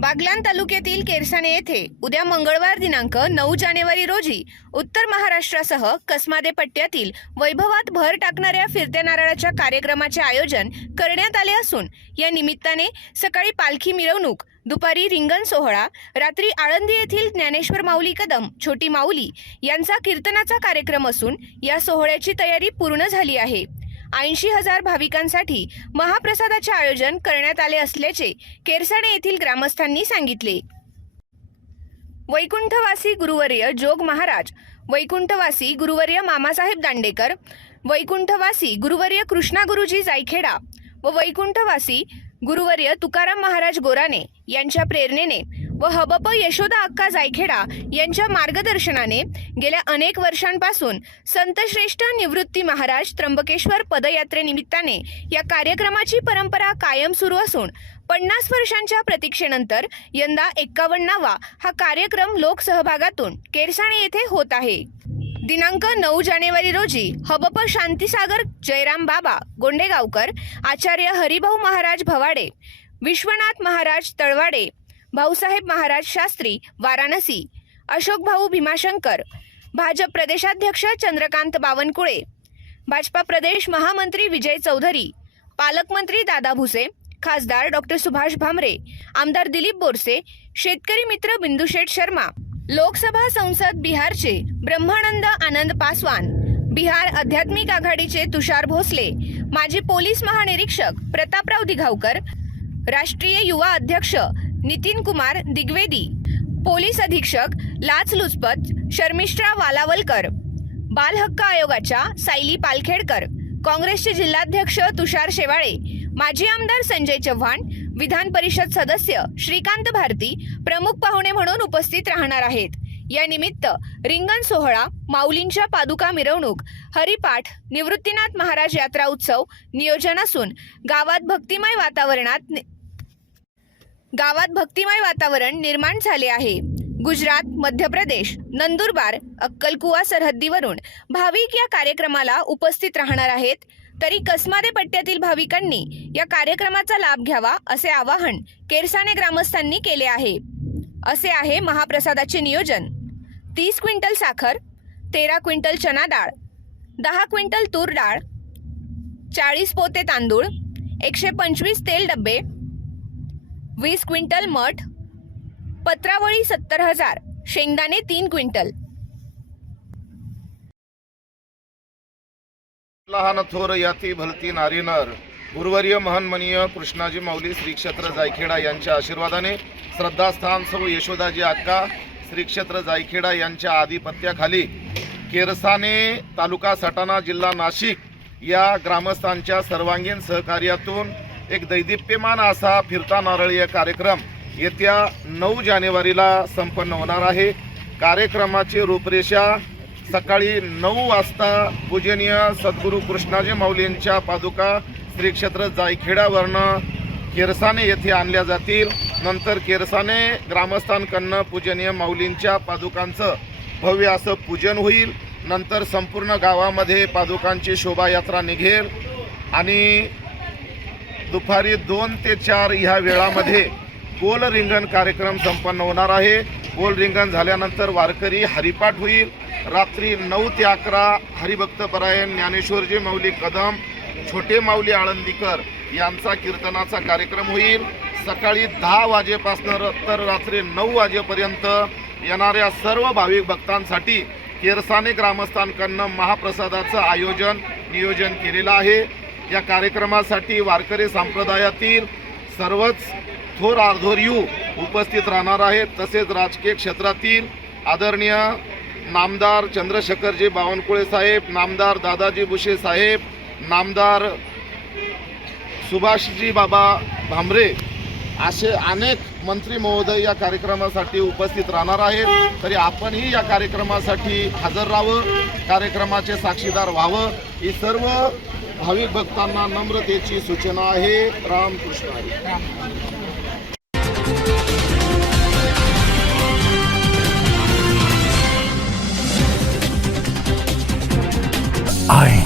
बागलान तालुक्यातील केरसाणे येथे उद्या मंगळवार दिनांक नऊ जानेवारी रोजी उत्तर महाराष्ट्रासह कसमादे पट्ट्यातील वैभवात भर टाकणाऱ्या फिरत्या नारळाच्या कार्यक्रमाचे आयोजन करण्यात आले असून या निमित्ताने सकाळी पालखी मिरवणूक दुपारी रिंगण सोहळा रात्री आळंदी येथील ज्ञानेश्वर माऊली कदम छोटी माऊली यांचा कीर्तनाचा कार्यक्रम असून या सोहळ्याची तयारी पूर्ण झाली आहे. ऐंशी हजार भाविकांसाठी महाप्रसादाचे आयोजन करण्यात आले असल्याचे केरसाणे येथील ग्रामस्थांनी सांगितले. वैकुंठवासी गुरुवर्य जोग महाराज वैकुंठवासी गुरुवर्य मामासाहेब दांडेकर वैकुंठवासी गुरुवर्य कृष्णा गुरुजी जायखेडा व वैकुंठवासी गुरुवर्य तुकाराम महाराज गोराने यांच्या प्रेरणेने व हबप यशोदा अक्का जायखेडा यांच्या मार्गदर्शनाने गेल्या अनेक वर्षांपासून संतश्रेष्ठ निवृत्ती महाराज त्र्यंबकेश्वर पदयात्रेनिमित्ताने या कार्यक्रमाची परंपरा कायम सुरू असून पन्नास वर्षांच्या प्रतीक्षेनंतर यंदा एक्कावन्नावा हा कार्यक्रम लोकसहभागातून केरसाणे येथे होत आहे. दिनांक नऊ जानेवारी रोजी हबप शांतीसागर जयराम बाबा गोंडेगावकर आचार्य हरिभाऊ महाराज भवाडे विश्वनाथ महाराज तळवाडे भाऊसाहेब महाराज शास्त्री वाराणसी. अशोक भाऊ भीमाशंकर भाजप प्रदेशाध्यक्ष चंद्रकांत बावनकुळे. भाजपा प्रदेश महामंत्री विजय चौधरी. पालकमंत्री दादा भुसे खासदार डॉक्टर सुभाष भामरे आमदार दिलीप बोरसे शेतकरी मित्र बिंदुशेठ शर्मा. लोकसभा संसद बिहारचे ब्रह्मानंद आनंद पासवान. बिहार आध्यात्मिक आघाडीचे तुषार भोसले. माजी पोलीस महानिरीक्षक प्रतापराव दिघावकर. राष्ट्रीय युवा अध्यक्ष नितीन कुमार दिग्वेदी पोलीस अधीक्षक लाचलुचपत शर्मिष्ठा वालावलकर बालहक्क आयोगाच्या सायली पालखेडकर काँग्रेसचे जिल्हाध्यक्ष तुषार शेवाळे माजी आमदार संजय चव्हाण विधान परिषद सदस्य श्रीकांत भारती प्रमुख पाहुणे म्हणून उपस्थित राहणार आहेत. या निमित्त रिंगण सोहळा माऊलींच्या पादुका मिरवणूक हरिपाठ निवृत्तीनाथ महाराज यात्रा उत्सव नियोजन असून गावात भक्तिमय वातावरणात गावात भक्तिमय वातावरण निर्माण झाले आहे. गुजरात मध्य प्रदेश नंदुरबार अक्कलकुवा सरहद्दीवरून भाविक या कार्यक्रमाला उपस्थित राहणार आहेत. तरी कसमादे पट्ट्यातील भाविकांनी या कार्यक्रमाचा लाभ घ्यावा असे आवाहन केरसाने ग्रामस्थांनी केले आहे. असे आहे महाप्रसादाचे नियोजन. तीस क्विंटल साखर तेरा क्विंटल चना डाळ दहा क्विंटल तूर डाळ चाळीस पोते तांदूळ एकशे पंचवीस तेल डबे वीस क्विंटल मठ पत्रावळी सत्तर हजार शेंगदाणे तीन क्विंटल. लहान थोर याती भलती नारी नर. गुरुवर्य महनमनीय कृष्णाजी माऊली श्री क्षेत्र जायखेडा यांच्या आशीर्वादाने श्रद्धास्थान सौ यशोदाजी अक्का श्री क्षेत्र जायखेडा यांच्या आधिपत्याखाली केरसाने तालुका सटाणा जिल्हा नाशिक या ग्रामस्थांच्या सर्वांगीण सहकार्यातून एक दैदिप्यमान असा फिरता नारळीय कार्यक्रम येत्या नऊ जानेवारीला संपन्न होणार आहे. कार्यक्रमाची रूपरेषा सकाळी नऊ वाजता पूजनीय सद्गुरू कृष्णाजी माऊलींच्या पादुका श्री क्षेत्र जायखेड्यावरनं केरसाने येथे आणल्या जातील. नंतर केरसाने ग्रामस्थांकडनं पूजनीय माऊलींच्या पादुकांचं भव्य असं पूजन होईल. नंतर संपूर्ण गावामध्ये पादुकांची शोभायात्रा निघेल. आणि दुपारी दोन ते चार ह्या वेळामध्ये गोल रिंगण कार्यक्रम संपन्न होणार आहे. गोल रिंगण झाल्यानंतर वारकरी हरिपाठ होईल. रात्री नऊ ते अकरा हरिभक्तपरायण ज्ञानेश्वरजी माऊली कदम छोटे माऊली आळंदीकर यांचा कीर्तनाचा कार्यक्रम होईल. सकाळी दहा वाजेपासून तर रात्री नऊ वाजेपर्यंत येणाऱ्या सर्व भाविक भक्तांसाठी केरसाने ग्रामस्थांकडनं महाप्रसादाचं आयोजन नियोजन केलेलं आहे. या कार्यक्रमासाठी वारकरी संप्रदायातील सर्वच थोर आर्धोरीयू उपस्थित राहणार आहेत. तसेच राजकीय क्षेत्रातील आदरणीय नामदार चंद्रशेखरजी बावनकुळे साहेब नामदार दादाजी बुशे साहेब नामदार सुभाषजी बाबा भामरे असे अनेक मंत्री महोदय या कार्यक्रमासाठी उपस्थित राहणार आहेत. तरी आपणही या कार्यक्रमासाठी हजर राहावं कार्यक्रमाचे साक्षीदार व्हावं. ही सर्व भाविक भक्तांना नम्रतेची सूचना आहे रामकृष्ण हरी. आय